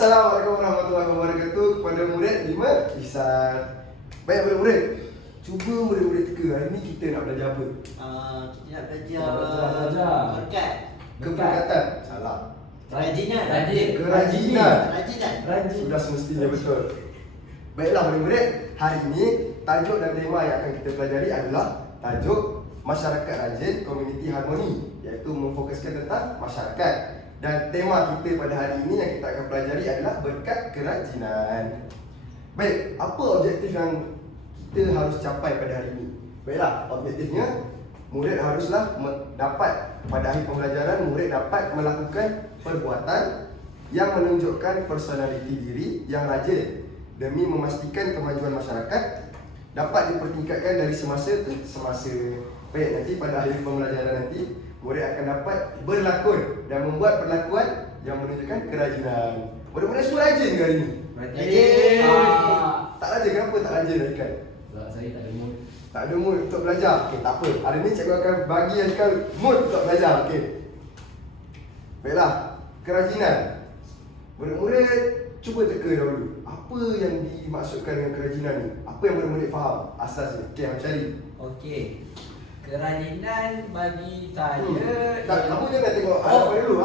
Assalamualaikum warahmatullahi wabarakatuh kepada murid 5 Ihsan. Baik murid-murid, cuba murid-murid teka hari ni kita nak belajar apa? Kita nak belajar berkat. Keberkatan. Salah. Kerajinan. Kerajinan. Sudah semestinya betul. Baiklah murid-murid, hari ini tajuk dan tema yang akan kita pelajari adalah tajuk Masyarakat Rajin Komuniti Harmoni, iaitu memfokuskan tentang masyarakat. Dan tema kita pada hari ini yang kita akan pelajari adalah berkat kerajinan. Baik, apa objektif yang kita harus capai pada hari ini? Baiklah, objektifnya murid haruslah dapat pada akhir pembelajaran murid dapat melakukan perbuatan yang menunjukkan personaliti diri yang rajin demi memastikan kemajuan masyarakat dapat dipertingkatkan dari semasa ke semasa. Baik, nanti pada akhir pembelajaran nanti murid akan dapat berlakon dan membuat perlakuan yang menunjukkan kerajinan. Murid-murid semua rajin ke hari ni? Rajin. Tak rajin, kenapa tak rajin Haikal? Saya tak ada mood. Tak ada mood untuk belajar? Okey, tak apa. Hari ni cikgu akan bagi Haikal mood untuk belajar. Okey. Baiklah, kerajinan. Murid-murid cuba teka dahulu. Apa yang dimaksudkan dengan kerajinan ni? Apa yang murid-murid faham asasnya? Okey, Abang cari. Okey. Kerajinan bagi saya Kamu jangan tengok hadapan dulu.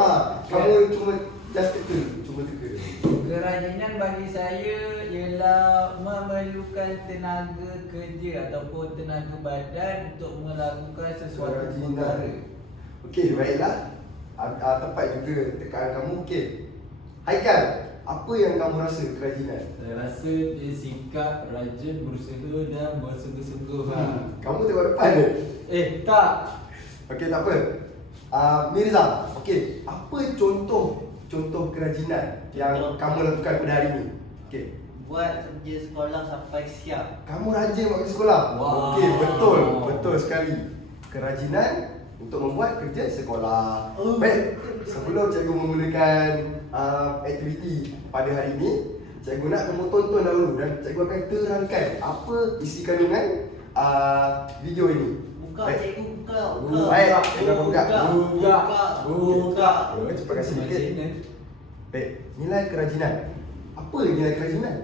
Kamu cuma just teka. Cuba teka. Kerajinan bagi saya ialah memerlukan tenaga kerja ataupun tenaga badan untuk melakukan sesuatu perkara. Okey, baiklah. Tepat juga tekaan kamu. Okey. Haikal, apa yang kamu rasa kerajinan? Saya rasa dia sikap rajin, berusaha dan bersungguh-sungguh. Kamu tengok depan je. Tak. Okey, tak apa. Mirza, okey, apa contoh kerajinan yang kamu lakukan pada hari ini? Okey. Buat kerja sekolah sampai siap. Kamu rajin buat kerja sekolah? Wow. Okey, betul sekali. Kerajinan untuk membuat kerja sekolah. Baik, sebelum cikgu memulakan aktiviti pada hari ini, cikgu nak kamu tonton dahulu dan cikgu akan terangkan apa isi kandungan video ini. Buka Baik. cikgu, buka. Baik, cikgu akan buka. Buka. Cepat kasi sikit. Baik, nilai kerajinan. Apa nilai kerajinan?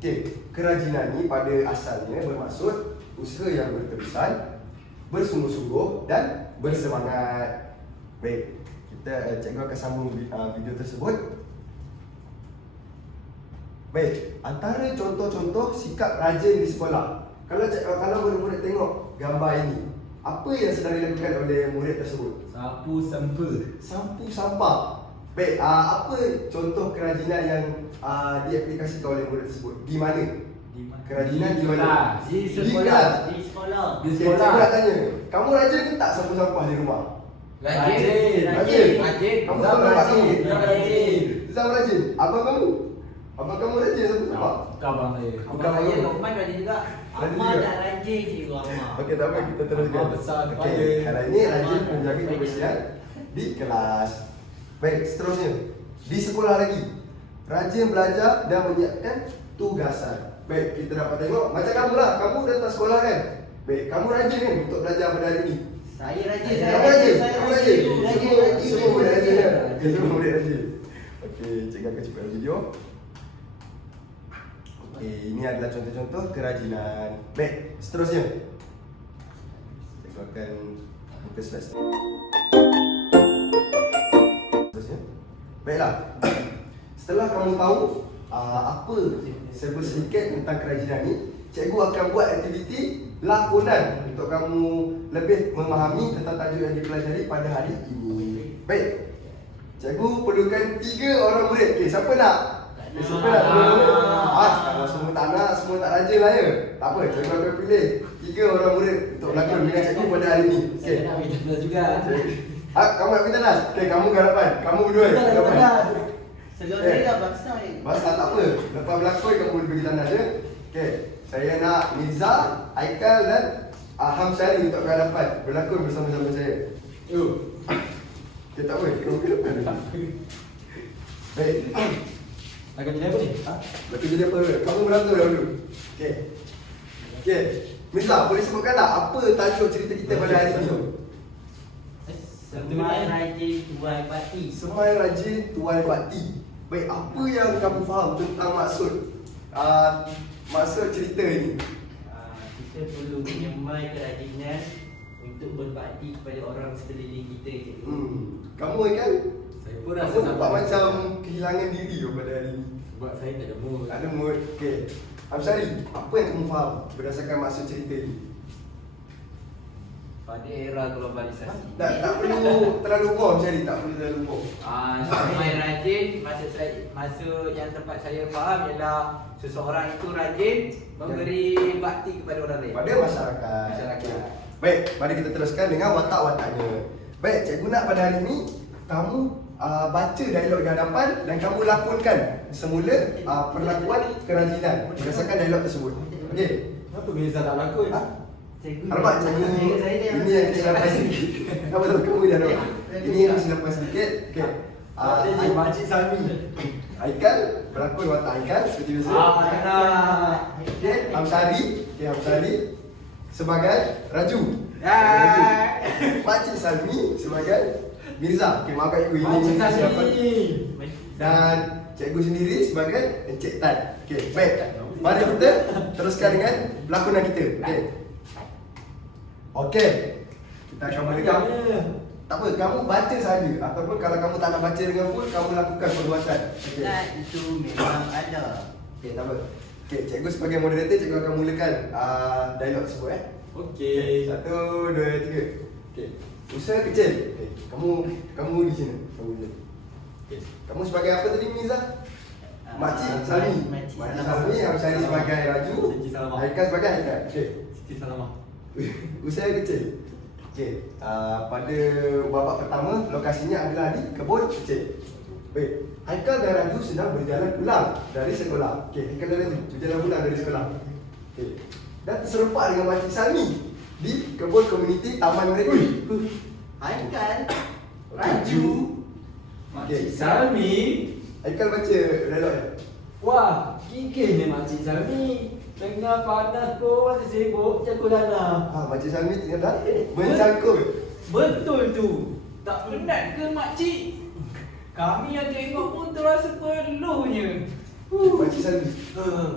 Okey, kerajinan ni pada asalnya bermaksud usaha yang berterusan, bersungguh-sungguh dan bersemangat. Baik, kita cikgu akan sambung video tersebut. Baik, antara contoh-contoh sikap rajin di sekolah. Kalau murid-murid tengok gambar ini, apa yang sedang dilakukan oleh murid tersebut? Sapu sampah. Sapu sampah. Baik, apa contoh kerajinan yang diaplikasikan oleh murid tersebut? Di mana? Kerajinan di mana? Di kelas. Di sekolah. Di Okey, sekolah. cikgu nak tanya, kamu rajin ke tak sapu sampah di rumah? Rajin. Kamu Zam tahu tak? rajin. Zam rajin. Abang kamu rajin sapu sampah? Bukan abang saya. Bukan Abang saya abang. Lokman rajin juga. Rajin Amal juga? tak rajin cikgu Amal. Okey, tak apa, kita teruskan. Abang besar Okey, kepala. hari ini rajin menjaga kebersihan di kelas. Baik, seterusnya. Di sekolah lagi, rajin belajar dan menyiapkan tugasan. Baik, kita dapat tengok macam kamu lah. Kamu datang sekolah kan? Baik, kamu rajin kan untuk belajar pada hari ini? Saya rajin. Kamu rajin? Saya Kamu rajin? rajin. Semua murid rajin kan? Okey, semua murid rajin. Okey, cikgu akan cepatkan video. Okey, ini adalah contoh-contoh kerajinan. Baik, seterusnya. Cikgu akan buka slide. Seterusnya. Baiklah. Setelah kamu tahu apa serba sedikit tentang kerajinan ni, cikgu akan buat aktiviti lakonan untuk kamu lebih memahami tentang tajuk yang dipelajari pada hari ini. Baik. Cikgu perlukan 3 orang murid. Okey, siapa nak? Siapa nak? Kalau semua tak nak, semua tak rajin lah ya. Tak apa, cikgu akan pilih 3 orang murid untuk berlakon dengan cikgu pada hari ini. Okey. Saya nak minta juga. Kamu nak minta nas? Okey, kamu garapan. Kamu berdua garapan. Sebelum ni dah bangsa ni. Basah tak apa. Lepas berlakon kamu boleh bagi tanda je. Okey. Saya nak Mirza, Haikal dan Hamsyari untuk garapan berlakon bersama-sama saya. Okey, tak apa. Kamu pergi depan. Baik. Akan jadi apa ni? Betul jadi apa? Kamu berlakon dahulu. Okey. Okey. Mirza, boleh sebutkanlah apa tajuk cerita kita pada hari ini? Semai rajin tuai parti. Semai rajin tuai bakti. Baik, apa yang kamu faham tentang maksud cerita ini? Kita perlu menyemai kerajinan untuk berbakti kepada orang sekeliling kita, cikgu. Kamu kan? Saya pun rasa Kamu nampak macam kehilangan diri pada hari ini. sebab saya tak ada mood. Tak ada mood. Okay. Amsari, apa yang kamu faham berdasarkan maksud cerita ini? Pada era globalisasi. Tak perlu terlalu bom, Amsari. Tak perlu terlalu bom. Semai rajin, maksud yang tempat saya faham ialah seseorang itu rajin memberi bakti kepada orang lain. Pada masyarakat. Masyarakat. Baik, mari kita teruskan dengan watak-wataknya. Baik, cikgu nak pada hari ini kamu baca dialog di hadapan dan kamu lakonkan semula perlakuan kerajinan berdasarkan dialog tersebut. Okey. Kenapa Mirza tak lakon? Ha? Cikgu. Alamak, cikgu. Ini yang kesilapan sedikit. Kamu tahu kamu dah tahu. Ini yang kesilapan sedikit. Okey. Ada je Makcik Salmi. Haikal berlakon watak Haikal seperti biasa. Nah. Okey, Amsari, Amsari sebagai Raju. Ya. Makcik Salmi sebagai Mirza. Okey, maafkan cikgu ini Makcik kesilapan. Salmi. Dan cikgu sendiri sebagai Encik Tan. Okey, baik. Mari kita teruskan dengan lakonan kita. Okey. Okey. Kita akan mulakan. Tak apa, kamu baca saja ataupun kalau kamu tak nak baca dengan full, kamu lakukan perbuatan. Okey. Dan itu memang ada. Okey, tak apa. Okey, cikgu sebagai moderator, cikgu akan mulakan dialog tersebut Okey. 1, 2, 3. Okey. Usaha kecil. Okey. Kamu di sini. Kamu di sini. Okey. Kamu sebagai apa tadi, Mirza? Makcik Salmi. Makcik Makcik Salamah. Salmi, Amsari sebagai Raju, Siti Salamah. Haikal sebagai Haikal. Okey. Siti Salamah. Usaha kecil. Okey. Pada babak pertama, lokasinya adalah di kebun kecil. Baik. Haikal dan Raju sedang berjalan pulang dari sekolah. Okey, Haikal dan Raju berjalan pulang dari sekolah. Okey. Dan terserempak dengan Makcik Salmi di kebun komuniti taman mereka. Haikal, Raju. Makcik Salmi. Haikal baca dialognya. Wah, gigihnya Makcik Salmi. Tengah panas tu masih sibuk jaga tanah. Makcik Salmi tengah mencangkul. Betul tu. Tak penat ke makcik? Kami yang tengok pun terasa perlunya. Makcik Salmi.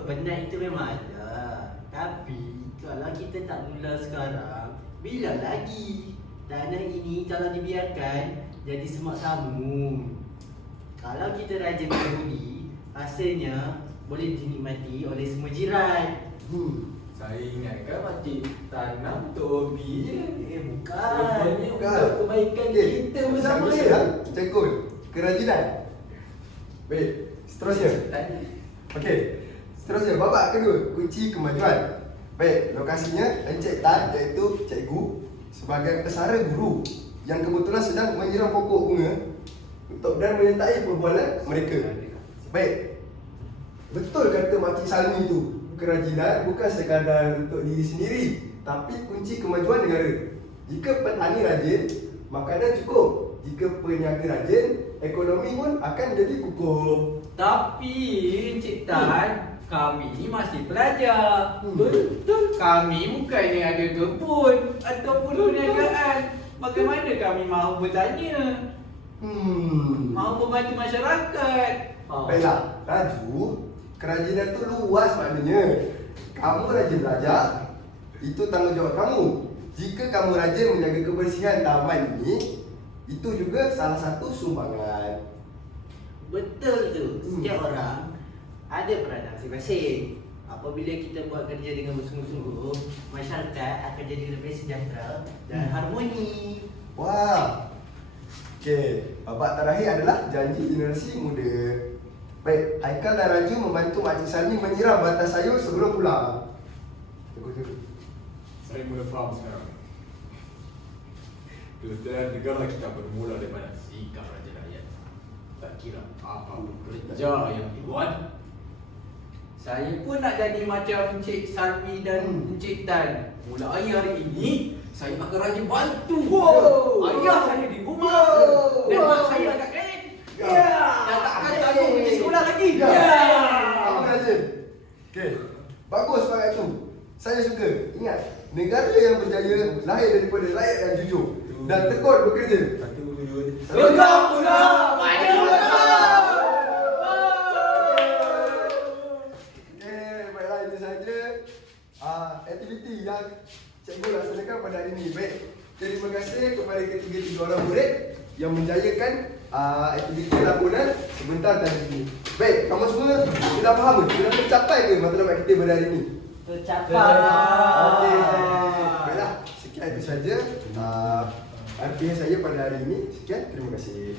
Penat itu memang ada. Tapi kalau kita tak mula sekarang, bila lagi? Tanah ini kalau dibiarkan jadi semak samun. Kalau kita rajin berbudi, hasilnya boleh dinikmati oleh semua jiran. Saya ingatkan Makcik tanam untuk hobi je. Bukan. Rupanya untuk kebaikan kita bersama Saya ya. cangkul. Kerajinan. Baik, seterusnya. Okey. Seterusnya babak kedua, kunci kemajuan. Baik, lokasinya Encik Tan iaitu cikgu sebagai pesara guru yang kebetulan sedang menyiram pokok bunga dan menyertai perbualan mereka. Baik. Betul kata Makcik Salmi tu, kerajinan bukan sekadar untuk diri sendiri, tapi kunci kemajuan negara. Jika petani rajin, makanan cukup. Jika peniaga rajin, ekonomi pun akan jadi kukuh. Tapi Encik Tan, kami ni masih pelajar. Betul. Kami bukannya ada kebun ataupun perniagaan. Bagaimana kami mahu bertanya? Mahu membantu masyarakat. Baiklah, Raju, kerajinan tu luas maknanya. Kamu rajin belajar, itu tanggungjawab kamu. Jika kamu rajin menjaga kebersihan taman ini, itu juga salah satu sumbangan. Betul tu. Setiap orang ada peranan masing-masing. Apabila kita buat kerja dengan bersungguh-sungguh, masyarakat akan jadi lebih sejahtera dan harmoni. Wah. Okey, babak terakhir adalah janji generasi muda. Baik, Haikal dan Raju membantu Makcik Salmi menyiram batas sayur sebelum pulang. Tunggu. Saya mula faham sekarang. Kesejahteraan negara kita bermula daripada sikap raja rakyat. Tak kira apa pun kerja yang dibuat. Saya pun nak jadi macam Encik Salmi dan Encik Tan. Mulai hari ini, saya akan rajin bantu. Ayah saya di rumah. Dan mak saya agak kredit. Dan tak akan tanggung pergi sekolah lagi. Kamu rajin. Okey. Bagus semangat tu. Saya suka. Ingat, negara yang berjaya lahir daripada rakyat yang jujur dan tekun bekerja. Satu, dua, Pegang, pegang. Maju, pegang. aktiviti yang cikgu laksanakan pada hari ini. Baik, terima kasih kepada ketiga-tiga orang murid yang menjayakan aktiviti lakonan sebentar tadi ini. Baik, kamu semua sudah faham ke? Sudah tercapai ke matlamat kita pada hari ini? Tercapai. Okey. Baiklah, sekian itu saja. RPH saya pada hari ini. Sekian, terima kasih.